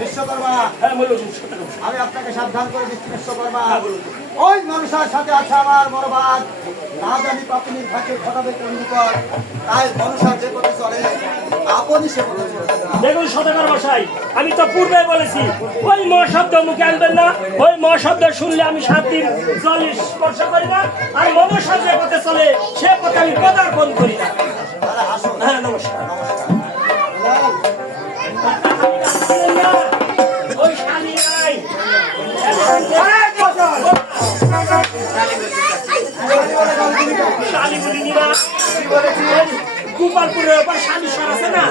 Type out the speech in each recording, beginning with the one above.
বিশ্বকর্মা, আমি আপনাকে সাবধান করে দিচ্ছি বিশ্বকর্মা। ওই মানুষের সাথে আছে আমার মনোবাদ, না জানি পাপিনীর ঘাটে ঘটাবে কোন বিপদ। তাই মানুষের যে পথে চলে আপনি সে পথে চলবেন না। দেখুন সদাগর মশাই, আমি তো পূর্বে বলেছি ওই ম শব্দ মুখে আনবেন না। ওই ম শব্দ শুনলে আমি 7 দিন জল স্পর্শ করি না। আর মনুষ্য যে পথে চলে সে পথে আমি পদার্পণ করি না। হ্যাঁ, নমস্কার। ওই শালি নাই শালি বলিনি না, গোপালপুরের ওপর শালিশর আছে না,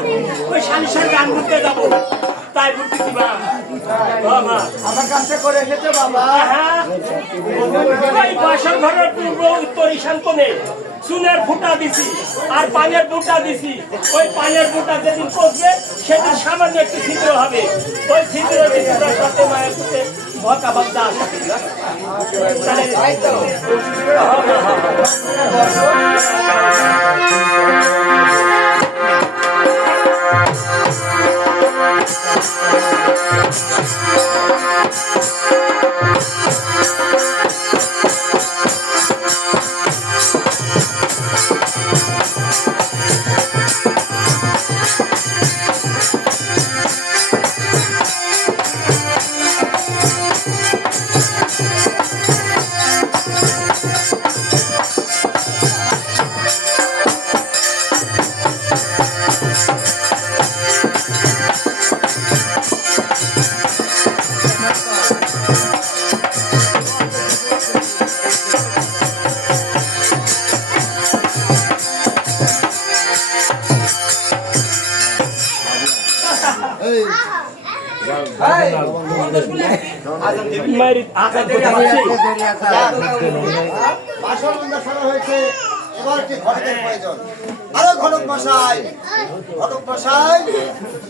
ওই শালিশর গান ঘুরতে যাবো তাই বলতেছি মা। আমার কাছে করে এসেছে বাবা। ওই বাসর ঘরের পূর্ব উত্তর ঈশান কোণে চুনের ফুটা দিছি আর পানের ফুটা দিছি। ওই পানের ফুটা যেদিন পচবে সেদিন সামান্য একটু ছিদ্র হবে। ওই ছিদ্রের ভিতরের সাথে মায়ের পুঁতে ভকা বাচ্চা আসে।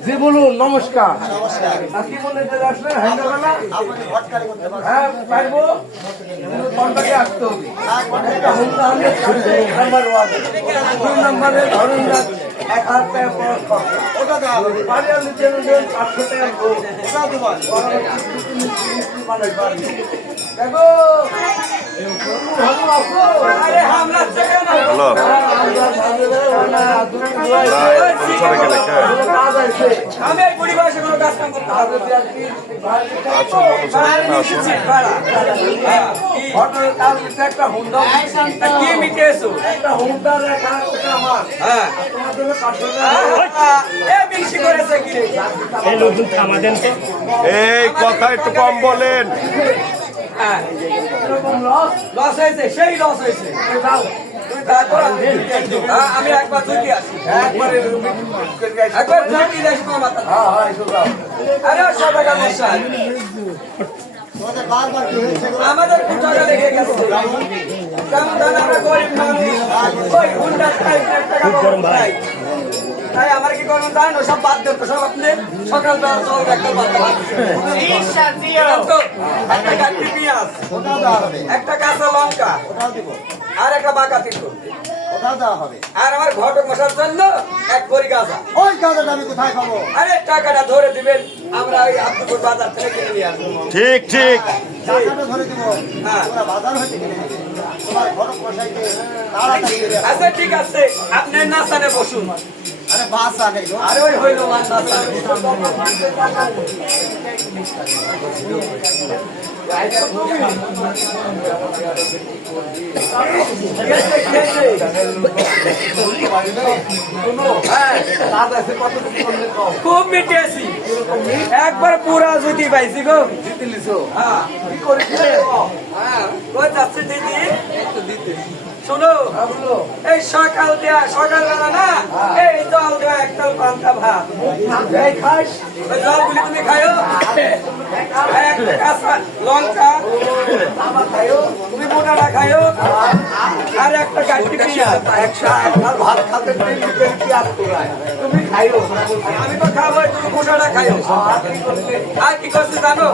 জি বলুন। নমস্কার। নমস্কার। কি বলে আসলেন? আপনি ভটকারি করতে পারবেন? হ্যাঁ পারবো, ঘন্টাকে আসতে হবে। দুই নম্বরে ধরুন 1000 টাকা পুরস্কার, ওটা দেওয়া হবে। বাড়ির নিচে নেবেন 500 টাকা ভোগ। ওটাও দেবেন। দেখো আমি এই পরিবারে কোনো কাজ কাম করতে হবে। একটা হুন্ডা কি মিটেছো, একটা হুন্ডা রেখা আমার। হ্যাঁ তোমার জন্য 500 টাকা বেশি করেছে কি রে? এই লোকজন থামা দেন তো। এই কথা একটু কম বলেন। লস হয়েছে, সেই লস হয়েছে। আমি একবার জুটি আসি, একবার জুটি দেখি তোমার মাথা। আরে সবাই মশাই তোমাদের বারবার কি হয়েছে গো? আমাদের টাকা লেগে গেছে। যেমন ধরেন আমরা গরিব মানুষ, ওই হুন্ডার টাকা পাই। তাই আমার কি করবেন জানেন? সব বাদ দেন তো, সব আপনি সকালবেলা চল একটা একটা কাটি পেঁয়াজ, ওটাও দেওয়া হবে। একটা কাঁচা লঙ্কা, ওটাও দিব। আর একটা বাঁকা তিল, ওটাও দেওয়া হবে। আর আমার ঘটক মশার জন্য এক বড়ি গাঁজা। ওই গাঁজাটা আমি কোথায় পাবো? আরে টাকাটা ধরে দিবেন, আমরা ওই আব্দুপুর বাজার থেকে কিনে নিয়ে আসবো। ঠিক ঠিক। টাকাটা ধরে দিব। হ্যাঁ। তোমরা বাজার হইতে কিনে নিবে। তোমার ঘটক মশাইকে তাড়াতাড়ি করে আসো। আচ্ছা ঠিক আছে, আপনি নাস্তানে বসুন। আরে বাসা নেই গো। আরে ওই হইল নাস্তা। খুব মিটেছি, একবার পুরা জুতি পাইছি গো। হ্যাঁ কই যাচ্ছে দিদি? শোনো, এই সকালবেলা না এই জল দেওয়া একটা পান্তা ভাত খাস, ওই জলগুলি তুমি খাইও। একটা কাঁচা লঙ্কা খাইও, তুমি মোটাটা খাইও আর একটা গাড়ি পেঁয়াজ ভাত খাতে তুমি খাইও আমি তো খাবো তুমি মোটাটা খাইও আর কি করছে জানো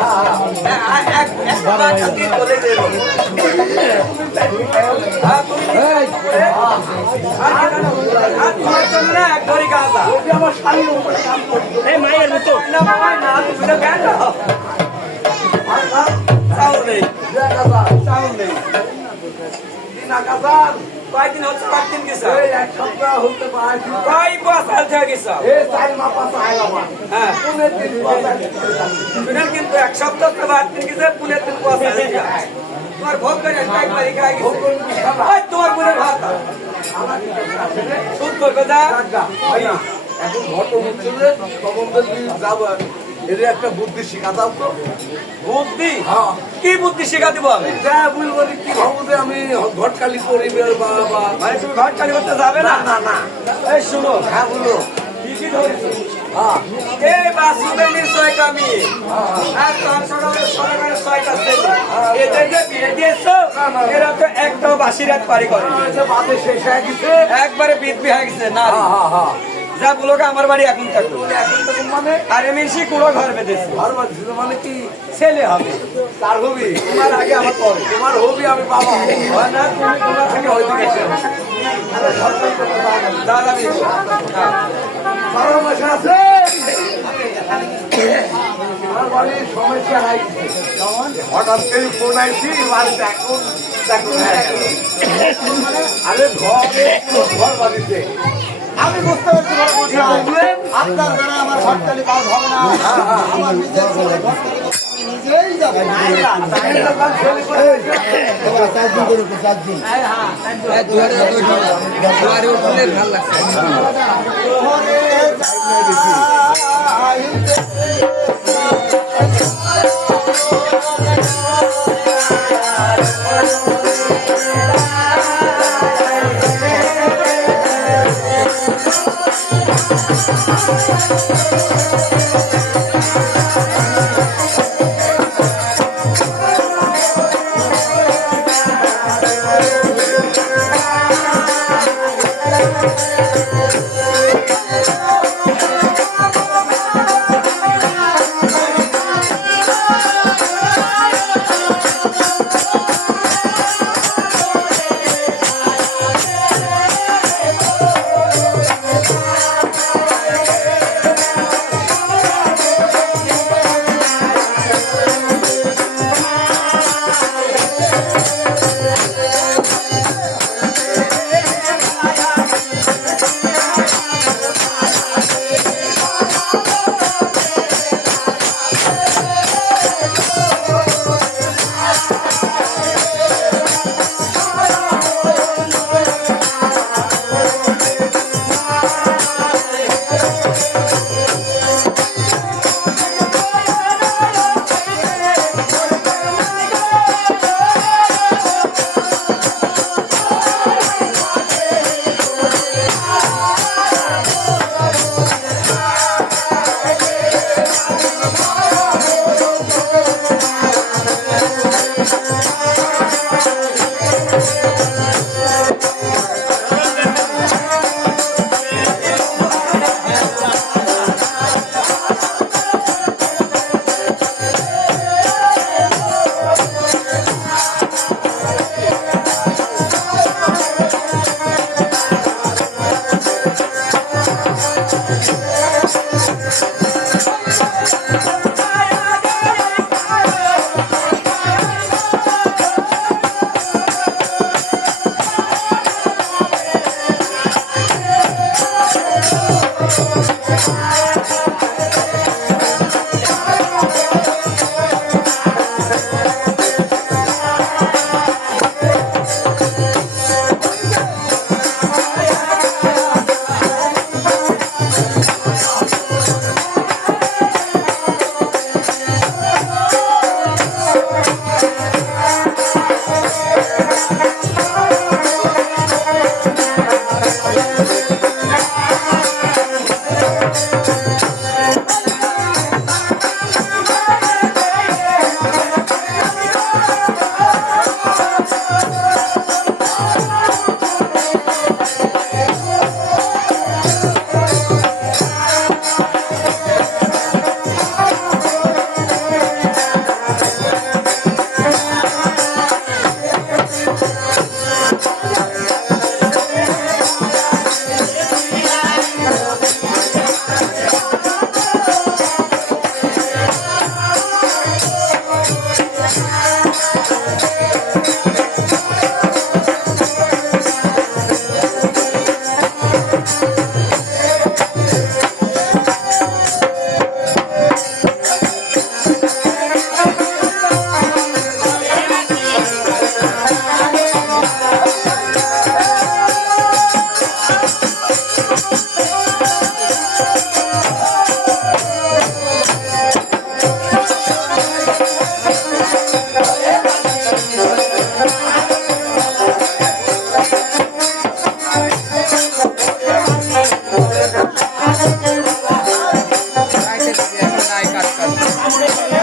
একটা বাচ্চা দিয়ে বলে দেবো আর তুমি কি করবে? আর কি জানো? আর তোমার জন্য না এক ধরি গাঁজা আমার শাড়ির উপরে কাম করতো এই মায়ের মতো না বাবা না তুমি তো কেন চাউল নেই চাউল নেই কয়দিন হচ্ছে কয়েকদিন গেছে এক সপ্তাহ হতে পারে কয় বছর থেকে গেছে চার মা পাঁচ আয় আমার হ্যাঁ পুনের দিন শুনেন কিন্তু এক সপ্তাহ থেকে 8 দিন গেছে পুনে 3 বছর তোমার ভোগ করে টাইম মারি খাই গেছে ওই তোমার পুনে ভাত সুদ করবে যা এখন ঘটনা হচ্ছে যে সম্বন্ধে যাবো এর একটা বুদ্ধি শিখা দাও তো বুদ্ধি কি বুদ্ধি শেখা দিব আমি যা বলবো কি ভাবো যে আমি ঘটকালি করি বা মানে তুমি ঘর কালি করতে যাবে না না না এই শুনো হ্যাঁ বলো কি কি ধরেছো হ্যাঁ এই বাসুদের নিশ্চয়টা আমি আর তোমার সরকারের 6টা ছেলে এদের যে বিয়ে দিয়েছো এরা তো একটাও বাসি রাত পারি করে যে বাদে শেষ হয়ে গেছে একবারে বিধবি হয়ে গেছে না হ্যাঁ হ্যাঁ যা বলোকে আমার বাড়ি এখন থাকবো এখন তখন মানে আর এমএনসি কুড়ো ঘর বেঁধেছে ঘর বাঁধছিল মানে কি ছেলে হবে তার হবি তোমার আগে আমার পরে তোমার হবি আমি বাবা হয় না তুমি কোথা থেকে হয়তো গেছে দাদা আমি বারো মাসে আছে আমার বাড়ির সমস্যা নাই হঠাৎ করে ফোন আইছি বাড়িতে এখন দেখো আরে ঘর বাড়িতে আমি বুঝতে পারছি আপনার দ্বারা আমার ঘরটালি কাজ হবে না আমার নিজের ছেলে ঘরটালি নিজেই যাবে নাই কাজ কাজ